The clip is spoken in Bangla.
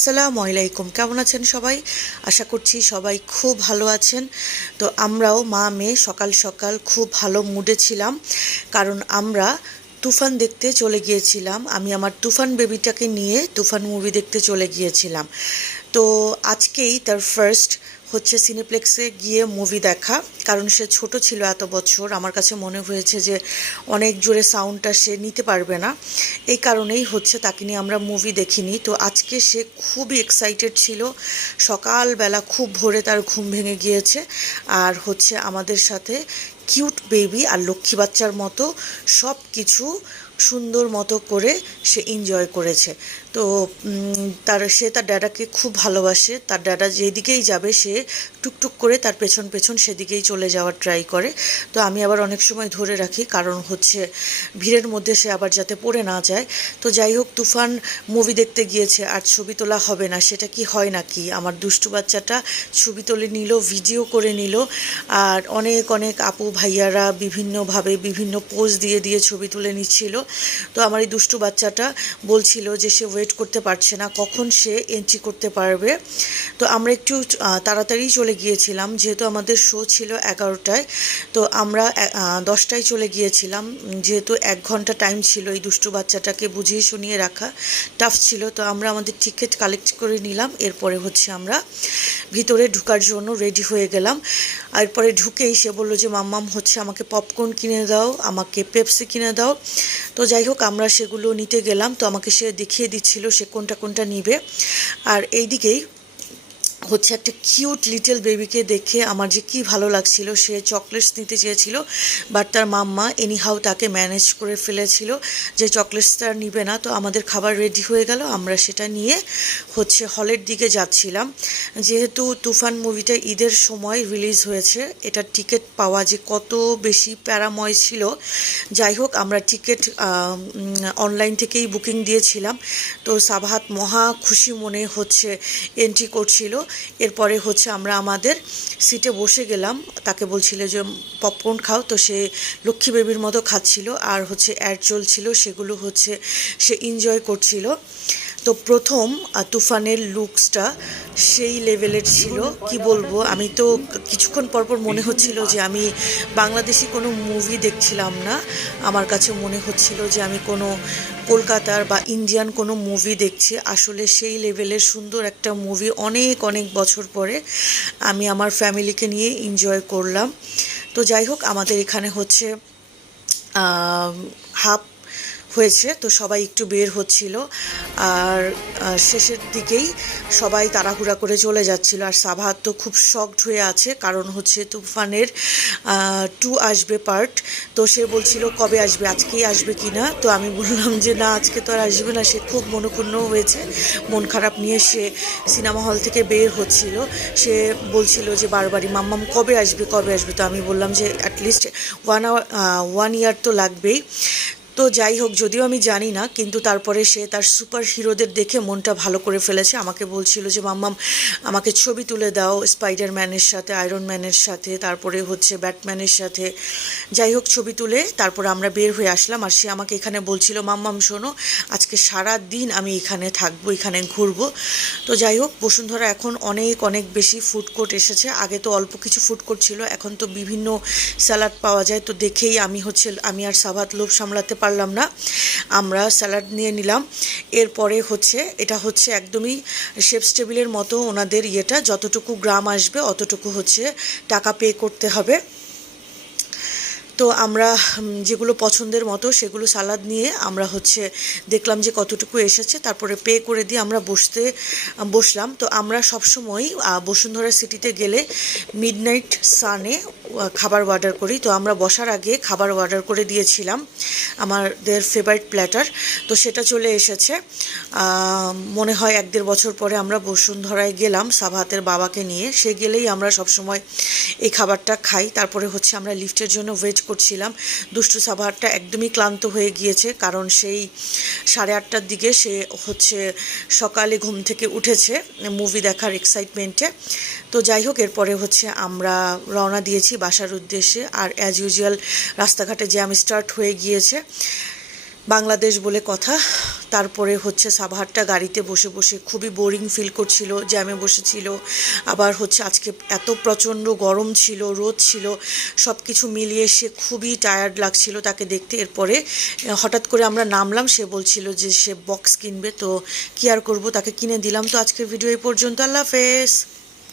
আসসালামু আলাইকুম, কেমন আছেন সবাই? আশা করছি সবাই খুব ভালো আছেন। তো আমরাও মা মেয়ে সকাল সকাল খুব ভালো মুডে ছিলাম, কারণ আমরা তুফান দেখতে চলে গিয়েছিলাম। আমি আমার তুফান বেবিটাকে নিয়ে তুফান মুভি দেখতে চলে গিয়েছিলাম। তো আজকেই তার ফার্স্ট হচ্ছে সিনেপ্লেক্সে গিয়ে মুভি দেখা, কারণ সে ছোট ছিল এত বছর। আমার কাছে মনে হয়েছে যে অনেক জোরে সাউন্ডটা সে নিতে পারবে না, এই কারণেই হচ্ছে তাকে নিয়ে আমরা মুভি দেখিনি। তো আজকে সে খুবই এক্সাইটেড ছিল, সকালবেলা খুব ভোরে তার ঘুম ভেঙে গিয়েছে, আর হচ্ছে আমাদের সাথে কিউট বেবি আর লক্ষ্মী বাচ্চার মতো সব কিছু সুন্দর মতো করে সে এনজয় করেছে। তো তার ড্যাডাকে খুব ভালোবাসে, তার ড্যাডা যেদিকেই যাবে সে টুকটুক করে তার পেছন পেছন সেদিকেই চলে যাওয়ার ট্রাই করে। তো আমি আবার অনেক সময় ধরে রাখি, কারণ হচ্ছে ভিড়ের মধ্যে সে আবার যাতে পড়ে না যায়। তো যাই হোক, তুফান মুভি দেখতে গিয়েছে আর ছবি তোলা হবে না, সেটা কি হয় নাকি? আমার দুষ্টু বাচ্চাটা ছবি তুলে নিল, ভিডিও করে নিল, আর অনেক অনেক আপু ভাইয়ারা বিভিন্নভাবে বিভিন্ন পোজ দিয়ে দিয়ে ছবি তুলে নিচ্ছিল। তো আমার এই দুষ্টু বাচ্চাটা বলছিল যে সে ওয়েট করতে পারছে না, কখন সে এন্ট্রি করতে পারবে। তো আমরা একটু তাড়াতাড়ি চলে গিয়েছিলাম, যেহেতু আমাদের শো ছিল 11টায়। তো আমরা 10টায় চলে গিয়েছিলাম, যেহেতু 1 ঘন্টা টাইম ছিল। এই দুষ্টু বাচ্চাটাকে বুঝিয়ে শুনিয়ে রাখা টাফ ছিল। তো আমরা আমাদের টিকিট কালেক্ট করে নিলাম, এরপরে হচ্ছে আমরা ভিতরে ঢোকার জন্য রেডি হয়ে গেলাম। এরপরে ঢুকেই সে বললো যে মাম্মাম হচ্ছে আমাকে পপকর্ন কিনে দাও, আমাকে পেপসি কিনে দাও। তো যাই হোক, আমরা সেগুলো নিতে গেলাম। তো আমাকে সে দেখিয়ে দিচ্ছিল সে কোনটা কোনটা নিবে। আর এইদিকেই হচ্ছে একটা কিউট লিটল বেবিকে দেখে আমার যে কি ভালো লাগছিল। সে চকলেটস নিতে চেয়েছিল, বাট তার মাম্মা এনিহাউ তাকে ম্যানেজ করে ফেলেছিল যে চকলেটসটা নিবে না। তো আমাদের খাবার রেডি হয়ে গেল, আমরা সেটা নিয়ে হচ্ছে হলের দিকে যাচ্ছিলাম। যেহেতু তুফান মুভিটা ঈদের সময় রিলিজ হয়েছে, এটার টিকিট পাওয়া যে কত বেশি প্যারাময় ছিল। যাই হোক, আমরা টিকিট অনলাইন থেকেই বুকিং দিয়েছিলাম। তো সাবাহাত মহা খুশি মনে হচ্ছে এন্ট্রি করছিল। এরপরে হচ্ছে আমরা আমাদের সিটে বসে গেলাম, তাকে বলছিল যে পপকর্ন খাও। তো সে লক্ষ্মী বেবির মতো খাচ্ছিল, আর হচ্ছে অ্যাড চলছিল, সেগুলো হচ্ছে সে এনজয় করছিল। তো প্রথম তুফানের লুকসটা সেই লেভেলের ছিল, কি বলবো। আমি তো কিছুক্ষণ পরপর মনে হচ্ছিল যে আমি বাংলাদেশি কোনো মুভি দেখছিলাম না, আমার কাছে মনে হচ্ছিল যে আমি কোনো কলকাতার বা ইন্ডিয়ান কোনো মুভি দেখছি। আসলে সেই লেভেলের সুন্দর একটা মুভি অনেক অনেক বছর পরে আমি আমার ফ্যামিলিকে নিয়ে এনজয় করলাম। তো যাই হোক, আমাদের এখানে হচ্ছে হাফ হয়েছে, তো সবাই একটু বের হচ্ছিল, আর শেষের দিকেই সবাই তাড়াহুড়া করে চলে যাচ্ছিল। আর সাবাহাত তো খুব শকড হয়ে আছে, কারণ হচ্ছে তুফানের 2 আসবে পার্ট। তো সে বলছিল কবে আসবে, আজকেই আসবে কি না। তো আমি বললাম যে না, আজকে তো আর আসবে না। সে খুব মনক্ষুণ্ণ হয়েছে, মন খারাপ নিয়ে সে সিনেমা হল থেকে বের হচ্ছিল। সে বলছিল যে বারবারই মাম্মাম কবে আসবে কবে আসবে। তো আমি বললাম যে অ্যাটলিস্ট 1 ইয়ার তো লাগবেই। তো যাই হোক, যদিও আমি জানি না, কিন্তু তারপরে সে তার সুপার হিরোদের দেখে মনটা ভালো করে ফেলেছে। আমাকে বলছিল যে মাম্মাম আমাকে ছবি তুলে দাও স্পাইডারম্যানের সাথে, আয়রন ম্যানের সাথে, তারপরে হচ্ছে ব্যাটম্যানের সাথে। যাই হোক, ছবি তুলে তারপরে আমরা বের হয়ে আসলাম। আর সে আমাকে এখানে বলছিল মাম্মাম শোনো, আজকে সারা দিন আমি এখানে থাকবো, এখানে ঘুরবো। তো যাই হোক, বসুন্ধরা এখন অনেক অনেক বেশি ফুড কোর্ট এসেছে। আগে তো অল্প কিছু ফুড কোর্ট ছিল, এখন তো বিভিন্ন স্যালাড পাওয়া যায়। তো দেখেই আমি আর সাবাত লোভ সামলাতে পারলাম না, আমরা স্যালাড নিয়ে নিলাম। এরপরে হচ্ছে এটা হচ্ছে একদমই শেফস টেবিলের মতো, ওনাদের ইয়েটা যতটুকু গ্রাম আসবে অতটুকু হচ্ছে টাকা পে করতে হবে। তো আমরা যেগুলো পছন্দের মতো সেগুলো সালাদ নিয়ে আমরা হচ্ছে দেখলাম যে কতটুকু এসেছে, তারপরে পে করে দিয়ে আমরা বসলাম। তো আমরা সবসময় বসুন্ধরা সিটিতে গেলে মিডনাইট সানে খাবার অর্ডার করি। তো আমরা বসার আগে খাবার অর্ডার করে দিয়েছিলাম আমাদের ফেভারিট প্ল্যাটার। তো সেটা চলে এসেছে। মনে হয় 1-1.5 বছর পরে আমরা বসুন্ধরায় গেলাম সাবাহাতের বাবাকে নিয়ে, সে গেলেই আমরা সবসময় এই খাবারটা খাই। তারপরে হচ্ছে আমরা লিফটের জন্য ওয়েট করছিলাম। দুষ্টু সাবাহাতটা একদমই ক্লান্ত হয়ে গিয়েছে, কারণ সেই 8:30টার দিকে সে হচ্ছে সকালে ঘুম থেকে উঠেছে মুভি দেখার এক্সাইটমেন্টে। তো যাই হোক, এরপরে হচ্ছে আমরা রওনা দিয়েছি বাসার উদ্দেশ্যে। আর অ্যাজ ইউজুয়াল রাস্তাঘাটে জ্যাম স্টার্ট হয়ে গিয়েছে। বাংলাদেশ বলে কথা। তারপরে হচ্ছে সাভারটা গাড়িতে বসে বসে খুবই বোরিং ফিল করছিল, জ্যামে বসেছিল। আবার হচ্ছে আজকে এত প্রচণ্ড গরম ছিল, রোদ ছিল, সব কিছু মিলিয়ে সে খুবই টায়ার্ড লাগছিল তাকে দেখতে। এরপরে হঠাৎ করে আমরা নামলাম, সে বলছিল যে সে বক্স কিনবে, তো কি আর করব, তাকে কিনে দিলাম। তো আজকের ভিডিও এই পর্যন্ত, আল্লাহ হাফেজ।